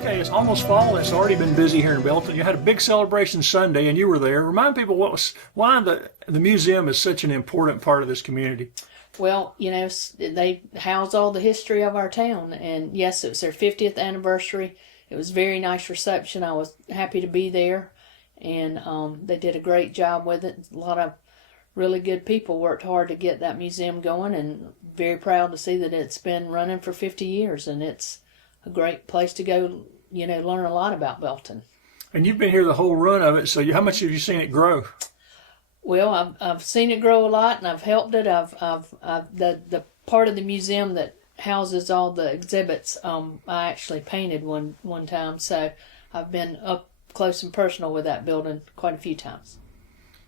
Okay, it's almost fall. It's already been busy here in Belton. You had a big celebration Sunday, and you were there. Remind people why the museum is such an important part of this community. Well, they house all the history of our town, and yes, it was their 50th anniversary. It was a very nice reception. I was happy to be there, and they did a great job with it. A lot of really good people worked hard to get that museum going, and very proud to see that it's been running for 50 years, and it's a great place to go, learn a lot about Belton. And you've been here the whole run of it, so how much have you seen it grow? Well, I've seen it grow a lot, and I've helped it. The part of the museum that houses all the exhibits, I actually painted one time, so I've been up close and personal with that building quite a few times.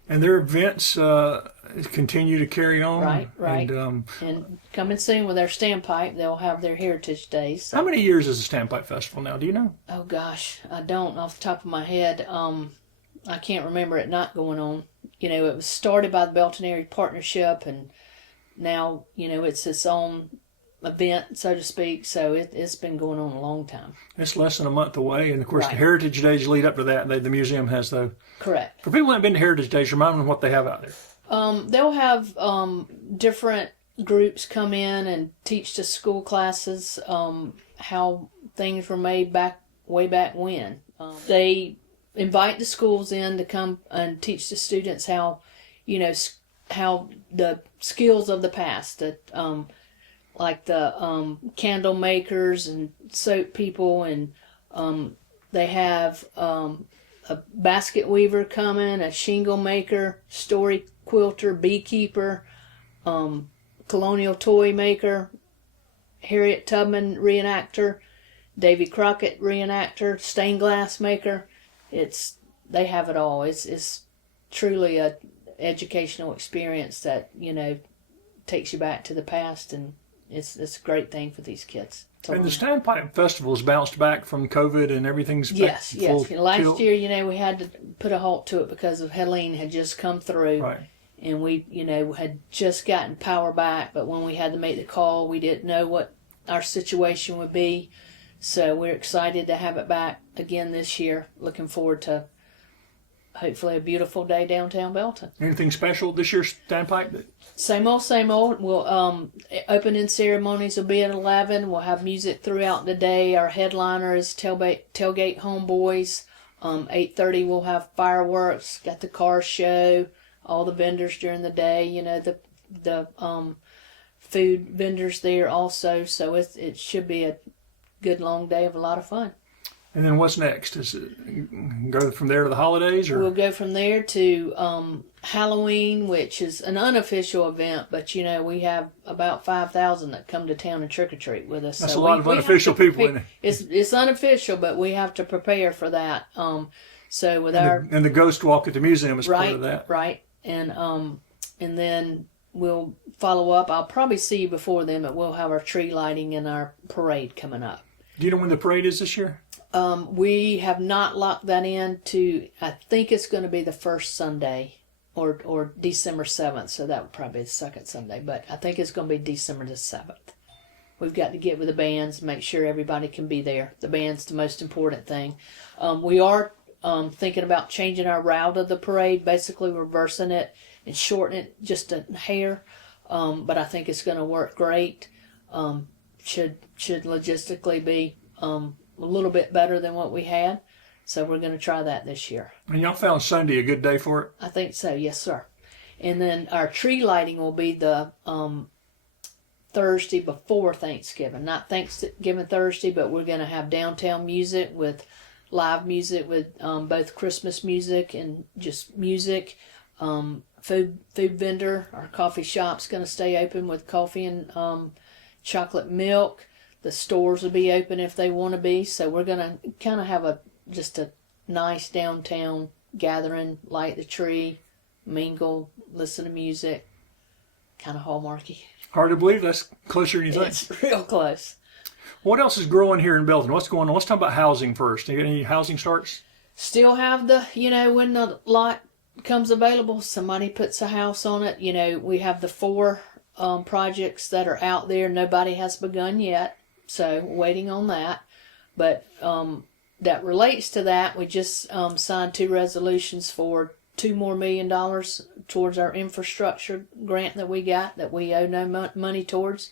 And their events continue to carry on. Right. And coming soon with their standpipe, they'll have their Heritage Days. So. How many years is the Standpipe Festival now? Do you know? Oh gosh, I don't off the top of my head. I can't remember it not going on. It was started by the Belton Area Partnership, and now it's its own event, so to speak. So it's been going on a long time. It's less than a month away, and of course Right. the Heritage Days lead up to that. The museum has those. Correct. For people who haven't been to Heritage Days, remind them what they have out there. They'll have different groups come in and teach the school classes how things were made way back when. They invite the schools in to come and teach the students how the skills of the past, that like the candle makers and soap people, and they have a basket weaver coming, a shingle maker, story quilter, beekeeper, colonial toy maker, Harriet Tubman reenactor, Davy Crockett reenactor, stained glass maker. They have it all. It's truly a educational experience that takes you back to the past, and it's a great thing for these kids. And the Standpipe Festival has bounced back from COVID, and everything's back Yes. Last tilt. year, we had to put a halt to it because of Helene had just come through, Right. and we, had just gotten power back. But when we had to make the call, we didn't know what our situation would be. So we're excited to have it back again this year. Looking forward to hopefully a beautiful day downtown Belton. Anything special this year's Standpipe? Same old, same old. We'll opening ceremonies will be at 11. We'll have music throughout the day. Our headliner is Tailgate Homeboys. 8:30 we'll have fireworks. Got the car show. All the vendors during the day. The food vendors there also. So it should be a good long day of a lot of fun. And then what's next? Is it go from there to the holidays, or we'll go from there to Halloween, which is an unofficial event, but we have about 5,000 that come to town and trick or treat with us. That's so a lot of unofficial people in it. It's unofficial, but we have to prepare for that. So with and the ghost walk at the museum is part of that. Right, and then we'll follow up. I'll probably see you before then, but we'll have our tree lighting and our parade coming up. Do you know when the parade is this year? We have not locked that in to, I think it's going to be the first Sunday or December 7th. So that would probably be the second Sunday, but I think it's going to be December the 7th. We've got to get with the bands, make sure everybody can be there. The band's the most important thing. We are thinking about changing our route of the parade, basically reversing it and shortening it just a hair. But I think it's going to work great. Should logistically be a little bit better than what we had. So we're going to try that this year. And y'all found Sunday a good day for it? I think so, yes, sir. And then our tree lighting will be the Thursday before Thanksgiving. Not Thanksgiving Thursday, but we're going to have downtown music with live music with both Christmas music and just music. Food vendor, our coffee shop's going to stay open with coffee and chocolate milk. The stores will be open if they want to be. So we're going to kind of have just a nice downtown gathering, light the tree, mingle, listen to music. Kind of hallmarky. Hard to believe that's closer than you think. It's real close. What else is growing here in Belton? What's going on? Let's talk about housing first. You got any housing starts? Still have the, when the lot comes available, somebody puts a house on it. We have the 4 projects that are out there. Nobody has begun yet, so waiting on that. But that relates to that, we just signed 2 resolutions for $2 more million towards our infrastructure grant that we got that we owe no money towards.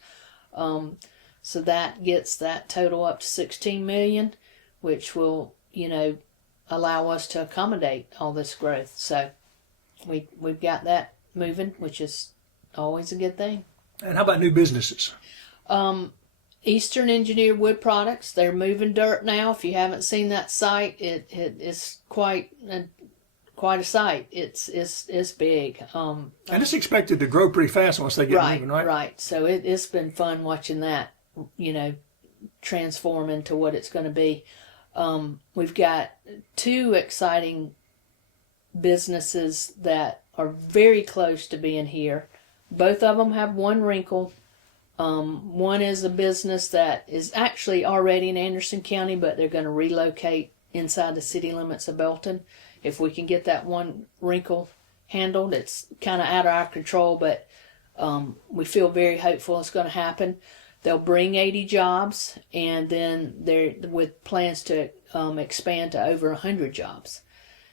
So that gets that total up to $16 million, which will, allow us to accommodate all this growth. So we've got that moving, which is always a good thing. And how about new businesses? Eastern Engineered Wood Products, they're moving dirt now. If you haven't seen that site, it is quite a site. It's big. And it's expected to grow pretty fast once they get moving, right? Right. So it's been fun watching that, transform into what it's going to be. We've got 2 exciting businesses that are very close to being here. Both of them have one wrinkle. One is a business that is actually already in Anderson County, but they're going to relocate inside the city limits of Belton. If we can get that one wrinkle handled, it's kind of out of our control, but we feel very hopeful it's going to happen. They'll bring 80 jobs, and then they're with plans to expand to over 100 jobs.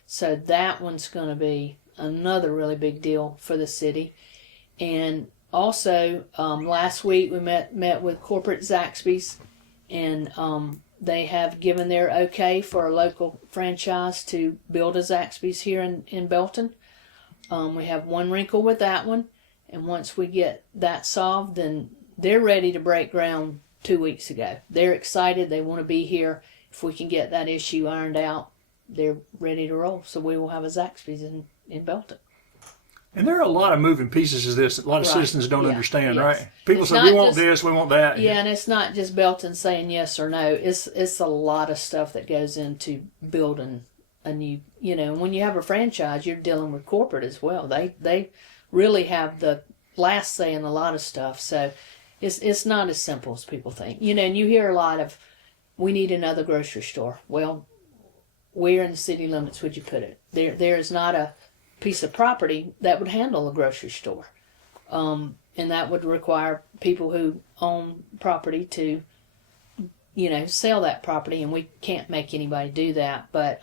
So that one's going to be another really big deal for the city. And also, last week we met with corporate Zaxby's, and they have given their okay for a local franchise to build a Zaxby's here in Belton. We have one wrinkle with that one, and once we get that solved, then they're ready to break ground 2 weeks ago. They're excited. They want to be here. If we can get that issue ironed out, they're ready to roll. So we will have a Zaxby's in Belton. And there are a lot of moving pieces of this that a lot of citizens don't understand, yes. right? People It's say, not we want just- this, we want that. Yeah, and it's not just Belton saying yes or no. It's a lot of stuff that goes into building a new, when you have a franchise, you're dealing with corporate as well. They really have the last say in a lot of stuff. So it's not as simple as people think. And you hear a lot of, we need another grocery store. Well, where in the city limits would you put it? There is not a piece of property that would handle a grocery store. And that would require people who own property to, sell that property, and we can't make anybody do that. But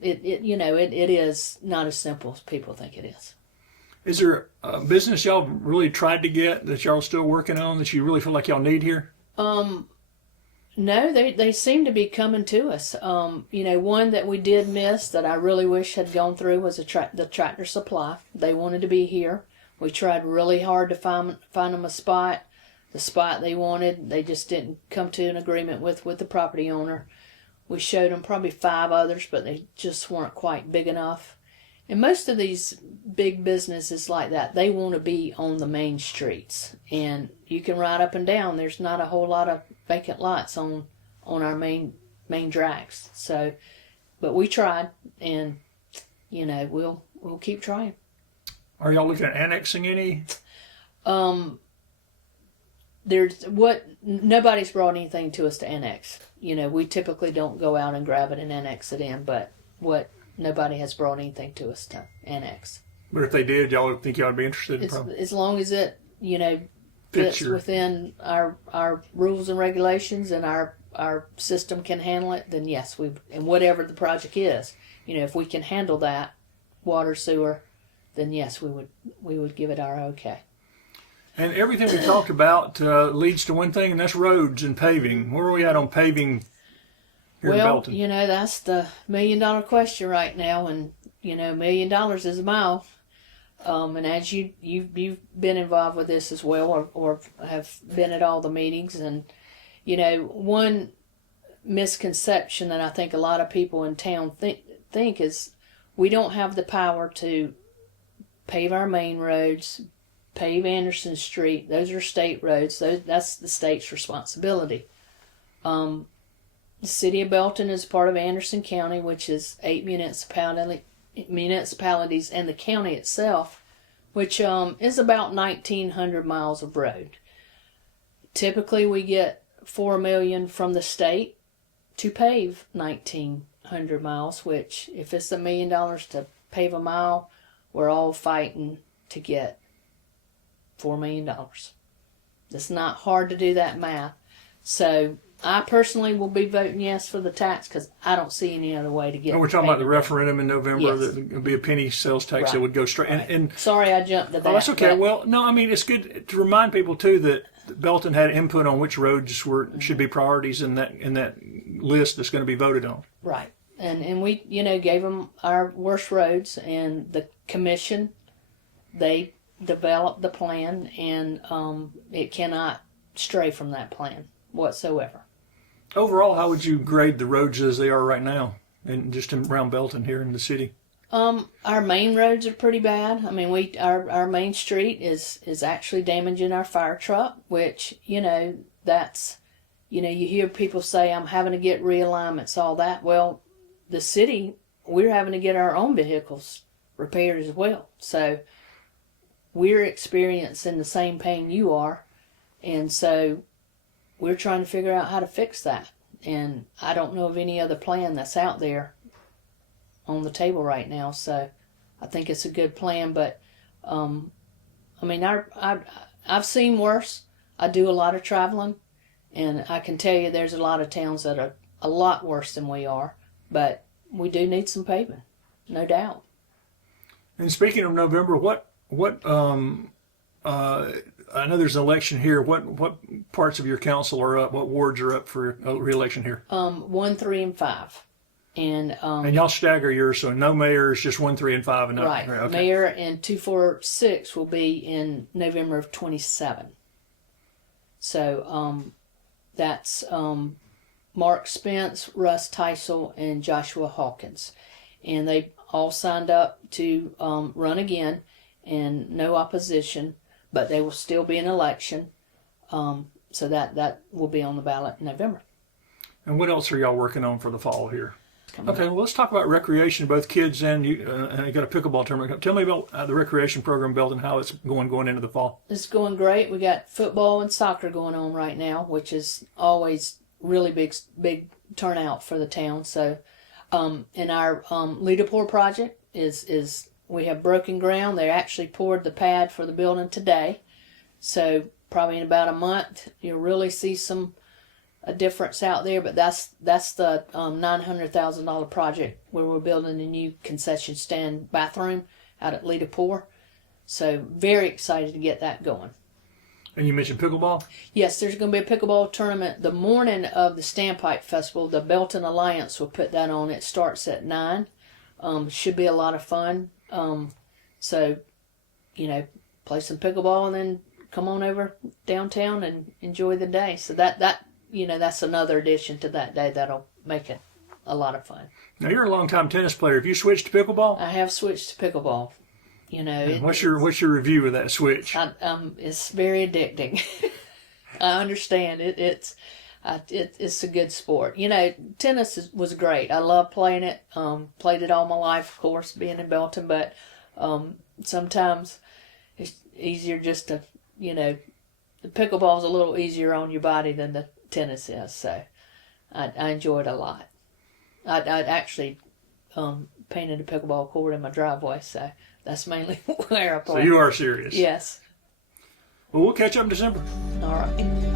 it is not as simple as people think it is. Is there a business y'all really tried to get that y'all still working on that you really feel like y'all need here? No, they seem to be coming to us. One that we did miss that I really wish had gone through was the Tractor Supply. They wanted to be here. We tried really hard to find them a spot. The spot they wanted, they just didn't come to an agreement with the property owner. We showed them probably 5 others, but they just weren't quite big enough. And most of these big businesses like that, they want to be on the main streets. And you can ride up and down. There's not a whole lot of vacant lots on our main drags. So, but we tried, and we'll keep trying. Are y'all looking at annexing any? Nobody's brought anything to us to annex. We typically don't go out and grab it and annex it in, but nobody has brought anything to us to annex. But if they did, y'all think y'all would be interested in probably? As long as it, fits within our rules and regulations, and our system can handle it, then yes, and whatever the project is, if we can handle that, water, sewer, then yes, we would give it our okay. And everything we talked about leads to one thing, and that's roads and paving. Where are we at on paving here in Belton? That's the $1 million question right now, and $1 million is a mile. And as you've been involved with this as well, or have been at all the meetings, and one misconception that I think a lot of people in town think is we don't have the power to pave our main roads, pave Anderson Street. Those are state roads. That's the state's responsibility. The City of Belton is part of Anderson County, which is 8 municipalities, and the county itself, which is about 1,900 miles of road. typically we get $4 million from the state to pave 1,900 miles, which if it's $1 million to pave a mile, we're all fighting to get $4 million. It's not hard to do that math. So I personally will be voting yes for the tax because I don't see any other way to get. Oh, we're talking about the payment. referendum in November. Yes. That would be a penny sales tax that Right. would go straight. Right. And Sorry, I jumped to that. oh, that's okay. but- Well, no, I mean it's good to remind people too that Belton had input on which roads should be priorities in that list that's going to be voted on. Right. And we, gave them our worst roads, and the commission, they developed the plan, and it cannot stray from that plan whatsoever. Overall, how would you grade the roads as they are right now, and just around Belton here in the city? Our main roads are pretty bad. I mean, our main street is actually damaging our fire truck, which, that's, you hear people say, I'm having to get realignments, all that. Well, the city, we're having to get our own vehicles repaired as well. So we're experiencing the same pain you are. And so we're trying to figure out how to fix that. And I don't know of any other plan that's out there on the table right now. So I think it's a good plan. But, I mean, I've seen worse. I do a lot of traveling. And I can tell you there's a lot of towns that are a lot worse than we are. But we do need some pavement, no doubt. And speaking of November, what I know there's an election here. What parts of your council are up? What wards are up for re-election here? 1, 3, and 5. And y'all stagger yours, so no mayor is just 1, 3, and 5, and no, right. Okay. Mayor and 2, 4, 6 will be in November of 27. So that's Mark Spence, Russ Teisel, and Joshua Hawkins, and they all signed up to run again, and no opposition, but they will still be an election. So that will be on the ballot in November. And what else are y'all working on for the fall here? Okay, well, let's talk about recreation, both kids and you. And you got a pickleball tournament. Tell me about the recreation program in Belton, how it's going into the fall. It's going great. We got football and soccer going on right now, which is always really big turnout for the town. So, and our leaderboard project is we have broken ground. They actually poured the pad for the building today. So probably in about a month, you'll really see a difference out there, but that's the $900,000 project where we're building a new concession stand bathroom out at Leaderport. So very excited to get that going. And you mentioned pickleball? Yes, there's going to be a pickleball tournament the morning of the Standpipe Festival. The Belton Alliance will put that on. It starts at 9. Should be a lot of fun. So, play some pickleball and then come on over downtown and enjoy the day. So that's another addition to that day that'll make it a lot of fun. Now, you're a longtime tennis player. Have you switched to pickleball? I have switched to pickleball. What's your review of that switch? It's very addicting. I understand it. It's a good sport. Tennis was great. I love playing it. Played it all my life, of course, being in Belton. But sometimes it's easier just to, the pickleball's a little easier on your body than the tennis is. So I enjoy it a lot. I'd actually painted a pickleball court in my driveway. So that's mainly where I play. So you are serious? Yes. Well, we'll catch up in December. All right.